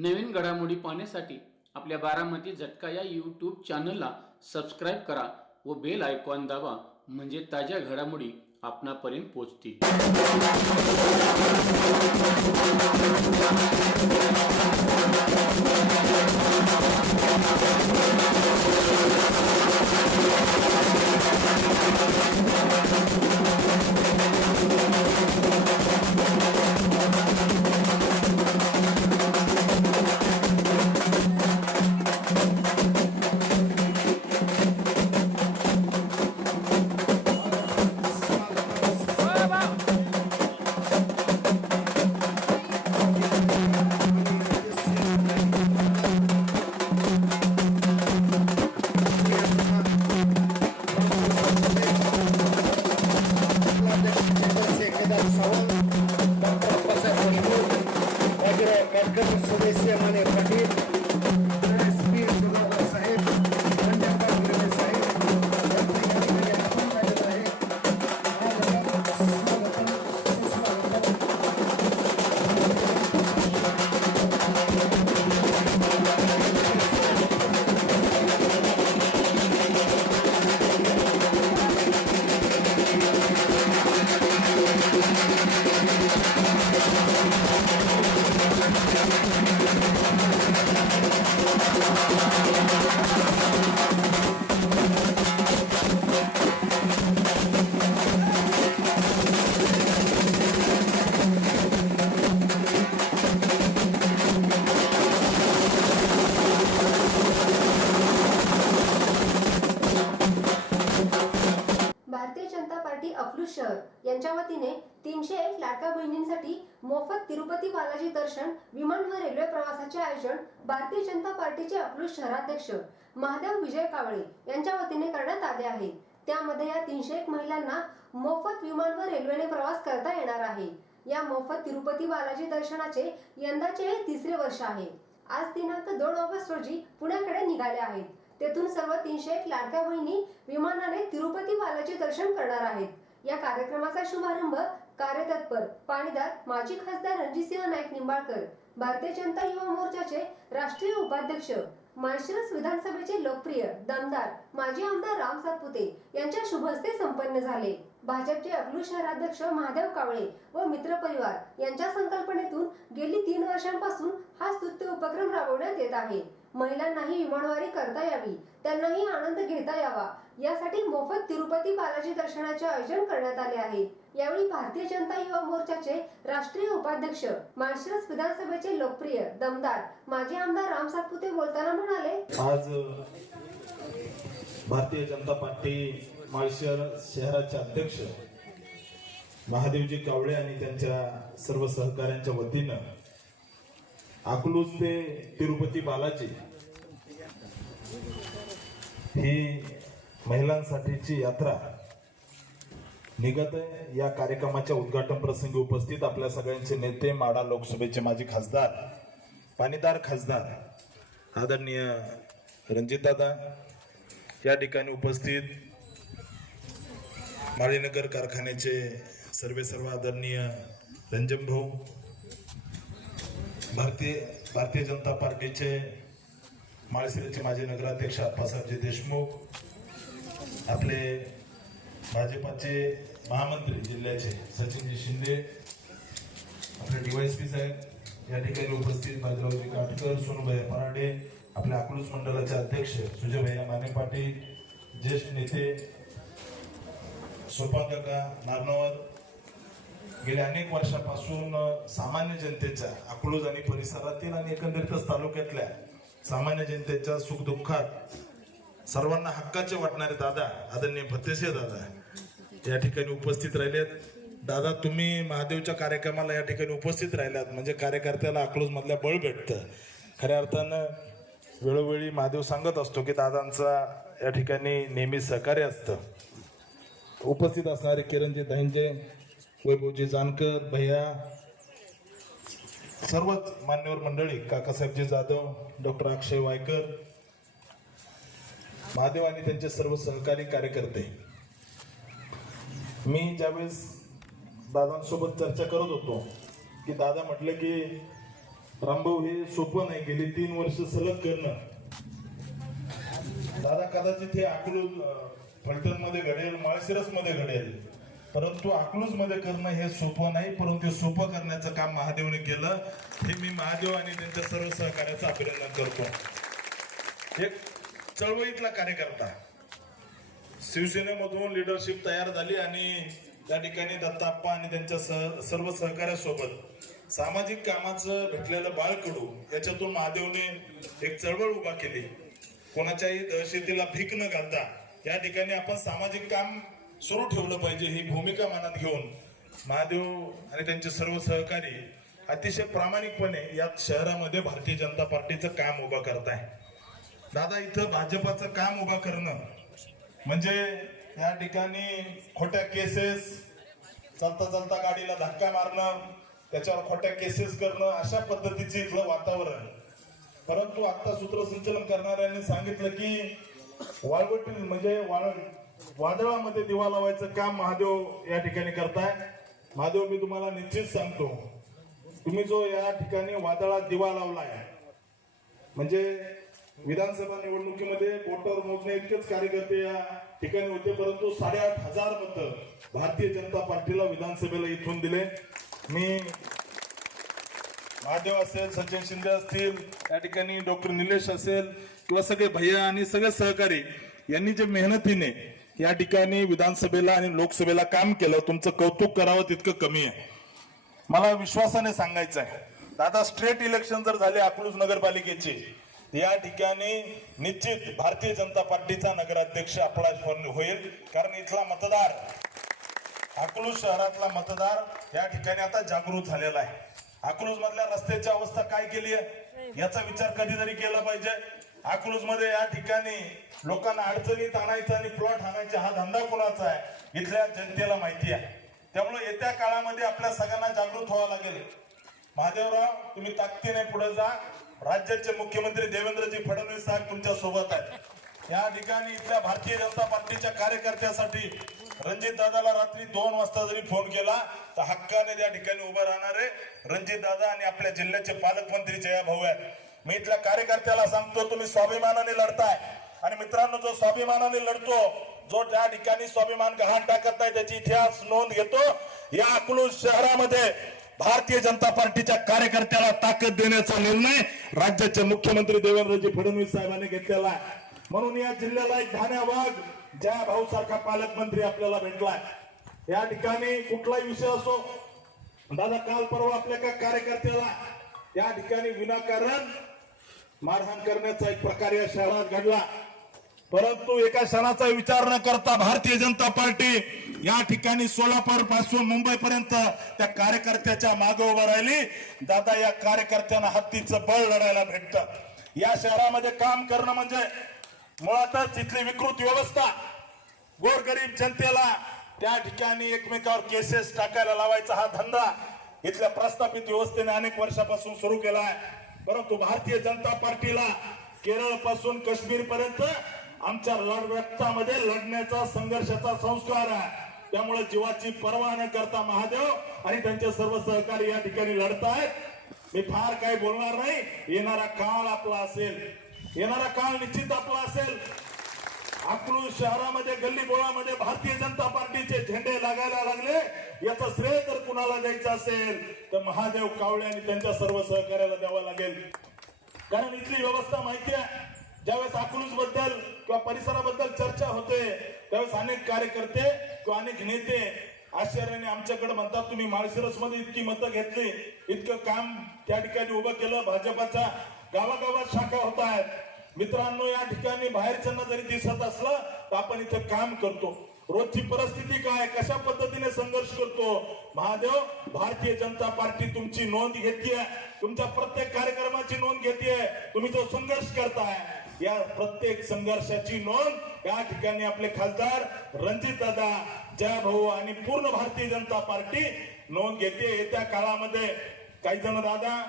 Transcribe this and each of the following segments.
नवीन घडामोडी पाहण्यासाठी आपल्या बारामती झटका या यूट्यूब चॅनलला सबस्क्राईब करा व बेल आयकॉन दाबा, म्हणजे ताज्या घडामोडी आपणापर्यंत पोहोचतील। सदस्य माने पाटील साहेब भारतीय जनता पार्टी अकलूज शहर यांच्या वतीने 301 लाडक्या बहिणींसाठी मोफत तिरुपती बालाजी दर्शन विमान व रेल्वे प्रवासाचे आयोजन भारतीय जनता पार्टीचे अकलूज शहराध्यक्ष महादेव विजय कावळे यांच्या वतीने करण्यात आले आहे। त्यामध्ये या 301 महिलांना मोफत विमान व रेल्वेने प्रवास करता येणार आहे। या मोफत तिरुपती बालाजी दर्शनाचे यंदाचे हे तिसरे वर्ष आहे। आज दिनांक 2 ऑगस्ट रोजी पुण्याकडे निघाले आहेत। तेथून सर्व 301 लाडक्या बहिणी विमानाने तिरुपती बालाजी दर्शन करणार आहेत। या कार्यक्रमाचा शुभारंभ कार्यतत्पर पाणीदार माजी खासदार रणजितसिंह नाईक निंबाळकर, भारतीय जनता युवा मोर्चाचे राष्ट्रीय उपाध्यक्ष, माळशिरस विधानसभेचे लोकप्रिय दमदार माजी आमदार राम सातपुते यांच्या शुभ हस्ते संपन्न झाले। भाजपचे अकलूज शहराध्यक्ष महादेव कावळे व मित्र परिवार यांच्या संकल्पनेतून गेली 3 वर्षांपासून हा स्तुत्य उपक्रम राबवण्यात येत आहे। महिलांनाही विमानवारी करता यावी, त्यांनाही आनंद घेता यावा यासाठी मोफत तिरुपती बालाजी दर्शनाचे आयोजन करण्यात आले आहे। यावेळी भारतीय जनता युवा मोर्चाचे राष्ट्रीय उपाध्यक्ष, माळशिरस विधानसभेचे लोकप्रिय दमदार माजी आमदार राम सातपुते बोलताना म्हणाले, आज भारतीय जनता पार्टी माळशिरस शहराचे अध्यक्ष महादेवजी कावळे आणि त्यांच्या सर्व सहकाऱ्यांच्या वतीनं अकलूज ते तिरुपती बालाजी ही महिलांसाठीची यात्रा निघत आहे। या कार्यक्रमाच्या उद्घाटन प्रसंगी उपस्थित आपल्या सगळ्यांचे नेते, माढा लोकसभेचे माजी खासदार, पाणीदार खासदार आदरणीय रणजितदादा, या ठिकाणी उपस्थित माळीनगर कारखान्याचे सर्व आदरणीय रंजन भाऊ, भारतीय जनता पार्टीचे माळशिरसचे माजी नगराध्यक्ष आप्पासाहेबजी देशमुख, आपले भाजपाचे महामंत्री जिल्ह्याचे सचिनजी शिंदे, आपले डीवायएसपी साहेब, या ठिकाणी उपस्थित बाजीरावजी काटकर, सोनूभाई पराडे, आपल्या अकलूज मंडळाचे अध्यक्ष सुजयभाई माने पाटील, ज्येष्ठ नेते सोपाकाका नारनवर, गेल्या अनेक वर्षापासून सामान्य जनतेच्या अकलूज आणि परिसरातील आणि एकंदरीतच तालुक्यातल्या सामान्य जनतेच्या सुखदुःखात सर्वांना हक्काचे वाटणारे दादा आदरणीय भत्तेसिंह दादा या ठिकाणी उपस्थित राहिलेत। दादा, तुम्ही महादेवच्या कार्यक्रमाला या ठिकाणी उपस्थित राहिलात म्हणजे कार्यकर्त्याला अकलूज मधल्या बळ भेटतं। खऱ्या अर्थानं वेळोवेळी महादेव सांगत असतो की दादांचा या ठिकाणी नेहमी सहकार्य असतं। उपस्थित असणारे किरणजी दहिंजे, वैभवजी जानकर, भैया, सर्वच मान्यवर मंडळी, काकासाहेबजी जाधव, डॉक्टर अक्षय वायकर, महादेव आणि त्यांचे सर्व सहकारी कार्यकर्ते। मी ज्यावेळेस दादांसोबत चर्चा करत होतो की दादा म्हटलं की रामभाऊ हे सोपं नाही, गेली 3 वर्ष सलग करणं. दादा कदाचित हे अकलूज फलटण मध्ये घडेल, माळशिरस मध्ये घडेल, परंतु अकलूज मध्ये करणं हे सोपं नाही. परंतु ते सोपं करण्याचं काम महादेवने केलं. हे मी महादेव आणि त्यांच्या सर्व सहकार्याचं अभिनंदन करतो. एक चळवळीतला कार्यकर्ता, शिवसेनेमधून लिडरशिप तयार झाली आणि त्या ठिकाणी दत्ताप्पा आणि त्यांच्या सर्व सहकार्यासोबत सामाजिक कामाचं भेटलेलं बाळकडू याच्यातून महादेवने एक चळवळ उभा केली. कोणाच्याही दहशतीला भीक न घालता या ठिकाणी आपण सामाजिक काम सुरू ठेवलं पाहिजे ही भूमिका मनात घेऊन महादेव आणि त्यांचे सर्व सहकारी अतिशय प्रामाणिकपणे या शहरामध्ये भारतीय जनता पार्टीचं काम उभं करताय. दादा इथं भाजपाचं काम उभं करणं म्हणजे या ठिकाणी खोट्या केसेस, चालता चालता गाडीला धक्का मारणं, त्याच्यावर खोट्या केसेस करणं, अशा पद्धतीचं इथलं वातावरण. परंतु आता सूत्रसंचलन करणाऱ्यांनी सांगितलं की वाळवटील म्हणजे वादळामध्ये दिवा लावायचं काम महादेव या ठिकाणी करताय. महादेव मी तुम्हाला निश्चित सांगतो, तुम्ही जो या ठिकाणी वादळात दिवा लावलाय म्हणजे विधानसभा निवडणुकीमध्ये बोटावर मोजणे इतकेच कार्यकर्ते या ठिकाणी होते, परंतु 8,500 मतं भारतीय जनता पार्टीला विधानसभेला इथून दिले. मी महादेव असेल, सचिन शिंदे असतील, या ठिकाणी डॉक्टर निलेश असेल किंवा सगळे भैया आणि सगळे सहकारी यांनी जे मेहनतीने या ठिकाणी विधानसभेला आणि लोकसभेला काम केलं, तुमचं कौतुक करावं तितकं कमी आहे. मला विश्वासाने सांगायचं आहे, दादा स्ट्रेट इलेक्शन जर झाले अकलूज नगरपालिकेचे, या ठिकाणी निश्चित भारतीय जनता पार्टीचा नगराध्यक्ष आपला होईल. कारण इथला मतदार, अकलूज शहरातला मतदार या ठिकाणी आता जागृत झालेला आहे. अकलूज मधल्या रस्त्याची अवस्था काय केली आहे याचा विचार कधीतरी केला पाहिजे. अकलूज मध्ये या ठिकाणी लोकांना अडचणीत आणायचा आणि प्लॉट आणायचा हा धंदा कोणाचा आहे इथल्या जनतेला माहिती आहे. त्यामुळे येत्या काळामध्ये आपल्या सगळ्यांना जागृत व्हावं लागेल. महादेवराव तुम्ही ताकदीने पुढे जा. राज्याचे मुख्यमंत्री देवेंद्रजी फडणवीस साहेब तुमच्या सोबत आहेत. या ठिकाणी इथल्या भारतीय जनता पार्टीच्या कार्यकर्त्यासाठी रणजित दादाला रात्री 2 वाजता जरी फोन केला तर हक्काने त्या ठिकाणी उभं राहणारे रणजित दादा आणि आपल्या जिल्ह्याचे पालकमंत्री जया भाऊ आहेत. मी इथल्या कार्यकर्त्याला सांगतो, तुम्ही स्वाभिमानाने लढताय आणि मित्रांनो, जो स्वाभिमानाने लढतो, जो त्या ठिकाणी स्वाभिमान गहाण टाकत नाही त्याची इतिहास नोंद घेतो. या अकलूज शहरामध्ये भारतीय जनता पार्टीच्या कार्यकर्त्याला ताकद देण्याचा निर्णय राज्याचे मुख्यमंत्री देवेंद्रजी फडणवीस साहेबांनी घेतलेला आहे. म्हणून या जिल्ह्याला एक धान्या वाघ जया भाऊ सारखा पालकमंत्री आपल्याला भेटलाय. या ठिकाणी कुठलाही विषय असो, दादा काल परवा आपल्या एका कार्यकर्त्याला या ठिकाणी विनाकारण मारहाण करण्याचा एक प्रकार या शहरात घडला, परंतु एका क्षणाचा विचार न करता भारतीय जनता पार्टी या ठिकाणी सोलापूर पासून मुंबई पर्यंत त्या कार्यकर्त्याच्या मागे उभं राहिली. दादा या कार्यकर्त्यांना हत्तीचं बळ लढायला भेटतं. या शहरामध्ये काम करणं म्हणजे मुळातच इथली विकृत व्यवस्था, गोरगरीब जनतेला त्या ठिकाणी एकमेकावर केसेस टाकायला लावायचा हा धंदा इथल्या प्रस्थापित व्यवस्थेने अनेक वर्षापासून सुरू केला आहे. परंतु भारतीय जनता पार्टीला केरळ पासून काश्मीर पर्यंत आमच्या रक्तामध्ये लढण्याचा, संघर्षाचा संस्कार आहे. त्यामुळे जीवाची पर्वा न करता महादेव आणि त्यांचे सर्व सहकारी या ठिकाणी लढतायत. मी फार काही बोलणार नाही. येणारा काळ आपला असेल, येणारा काळ निश्चित आपला असेल. अकलूज शहरामध्ये गल्ली बोळामध्ये भारतीय जनता पार्टीचे झेंडे लागायला लागले, याचा श्रेय जर कुणाला द्यायचं असेल तर महादेव कावळे आणि त्यांच्या सर्व सहकार्याला द्यावं लागेल. कारण इथली व्यवस्था माहिती आहे. ज्यावेळेस अकलूज बद्दल किंवा परिसराबद्दल चर्चा होते त्यावेळेस अनेक कार्यकर्ते किंवा अनेक नेते आश्चर्याने आमच्याकडे म्हणतात, तुम्ही माळशिरस मध्ये इतकी मतं घेतली, इतकं काम त्या ठिकाणी उभं केलं, भाजपाच्या गावागावात शाखा होत आहेत. मित्रांनो, या ठिकाणी बाहेरच्यांना जरी दिसत असलं तर आपण इथं काम करतो. रोजची परिस्थिती काय, कशा पद्धतीने संघर्ष करतो. महादेव, भारतीय जनता पार्टी तुमची नोंद घेतीये, तुमच्या प्रत्येक कार्यक्रमाची नोंद घेतीये. तुम्ही जो संघर्ष करताय या प्रत्येक संघर्षाची नोंद या ठिकाणी आपले खासदार रणजित दादा, जया भाऊ आणि पूर्ण भारतीय जनता पार्टी नोंद घेते. येत्या काळामध्ये काही जण दादा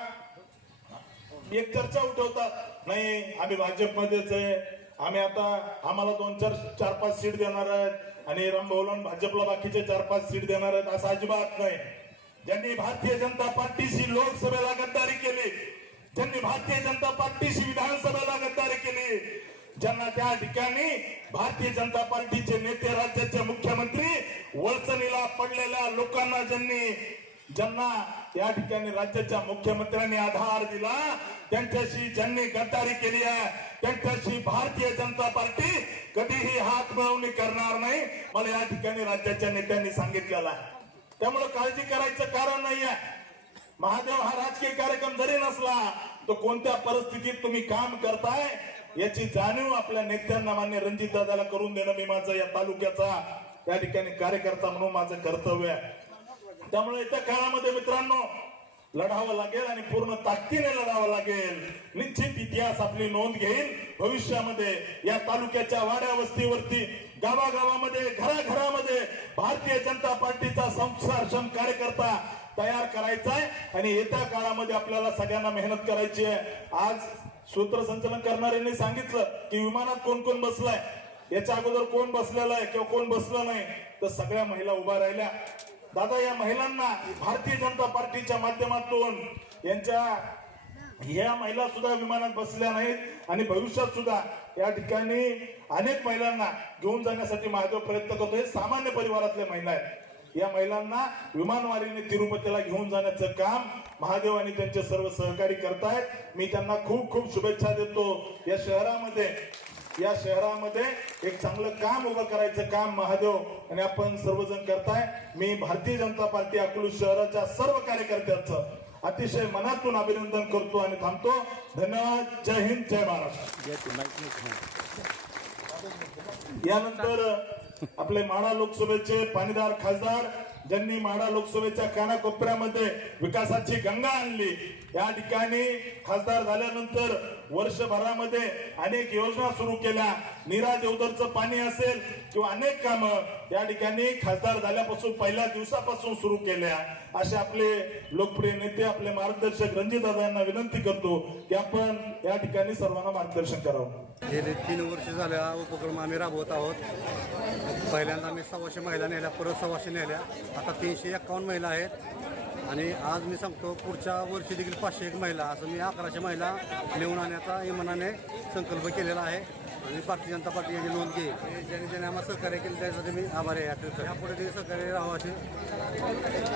एक चर्चा उठवतात, नाही आम्ही भाजपमध्येच आहे, आम्ही आता आम्हाला 2-4-5 सीट देणार आहेत आणि रामभाऊला भाजपला बाकीचे 4-5 सीट देणार आहेत. असं अजिबात नाही. ज्यांनी भारतीय जनता पार्टीशी लोकसभेला गद्दारी केली, ज्यांनी भारतीय जनता पार्टीशी विधानसभेला गद्दारी केली, ज्यांना त्या ठिकाणी भारतीय जनता पार्टीचे नेते, राज्याचे मुख्यमंत्री, वळचणीला पडलेल्या लोकांना ज्यांना या ठिकाणी राज्याच्या मुख्यमंत्र्यांनी आधार दिला, त्यांच्याशी ज्यांनी गद्दारी केली आहे, त्यांच्याशी भारतीय जनता पार्टी कधीही हात मिळवणी करणार नाही, मला या ठिकाणी राज्याच्या नेत्यांनी सांगितलेलं आहे. त्यामुळे काळजी करायचं कारण नाहीये. महादेव हा राजकीय कार्यक्रम जरी नसला तर कोणत्या परिस्थितीत तुम्ही काम करताय याची जाणीव आपल्या नेत्यांना, मान्य रणजित दादाला करून देणं मी माझं या तालुक्याचा या ठिकाणी कार्यकर्ता म्हणून माझं कर्तव्य आहे. त्यामुळे येत्या काळामध्ये मित्रांनो लढावं लागेल आणि पूर्ण ताकदीने लढावं लागेल. निश्चित इतिहास आपली नोंद घेईल. भविष्यामध्ये या तालुक्याच्या वाड्या वस्तीवरती, गावागावामध्ये, घराघरामध्ये भारतीय जनता पार्टीचा संस्कारक्षम कार्यकर्ता तयार करायचा आहे आणि येत्या काळामध्ये आपल्याला सगळ्यांना मेहनत करायची आहे. आज सूत्रसंचलन करणाऱ्यांनी सांगितलं की विमानात कोण कोण बसलाय, याच्या अगोदर कोण बसलेला आहे किंवा कोण बसलं नाही, तर सगळ्या महिला उभा राहिल्या. दादा, या महिलांना भारतीय जनता पार्टीच्या माध्यमातून या महिला सुद्धा विमानात बसल्या नाहीत आणि भविष्यात सुद्धा या ठिकाणी अनेक महिलांना घेऊन जाण्यासाठी महादेव प्रयत्न करतोय. सामान्य परिवारातल्या महिला आहेत. या महिलांना विमानवारीने तिरुपतीला घेऊन जाण्याचं काम महादेव आणि त्यांचे सर्व सहकारी करतायत. मी त्यांना खूप खूप शुभेच्छा देतो. या शहरामध्ये एक चांगलं काम उभं करायचं काम महादेव आणि आपण सर्वजण करताय. मी भारतीय जनता पार्टी अकलूज शहराच्या सर्व कार्यकर्त्यांचं अतिशय मनातून अभिनंदन करतो आणि थांबतो. धन्यवाद. जय हिंद, जय महाराष्ट्र. यानंतर आपले माढा लोकसभेचे पाणीदार खासदार, ज्यांनी माढा लोकसभेच्या कानाकोपऱ्यामध्ये विकासाची गंगा आणली, या ठिकाणी खासदार झाल्यानंतर वर्षभरामध्ये अनेक योजना सुरू केल्या. नीरा देवधरचं पाणी असेल किंवा अनेक कामं या ठिकाणी खासदार झाल्यापासून पहिल्या दिवसापासून सुरू केल्या. असे आपले लोकप्रिय नेते, आपले मार्गदर्शक रणजितदादा यांना विनंती करतो की आपण या ठिकाणी सर्वांना मार्गदर्शन करावं. गेले 3 वर्ष झाले हा उपक्रम आम्ही राबवत आहोत. पहिल्यांदा आम्ही 100 महिला नेल्या, परत 100 नेल्या, आता 351 महिला आहेत आणि आज मी सांगतो पुढच्या वर्षी देखील 501 महिला, असं मी 1100 महिला नेऊन आणण्याचा इमानाने संकल्प केलेला आहे आणि भारतीय जनता पार्टी याची नोंद घेईल. ज्यांनी आम्हाला सहकार्य केलं त्यासाठी मी आभारी आहे. यापुढे ते सहकार्य राहावं असे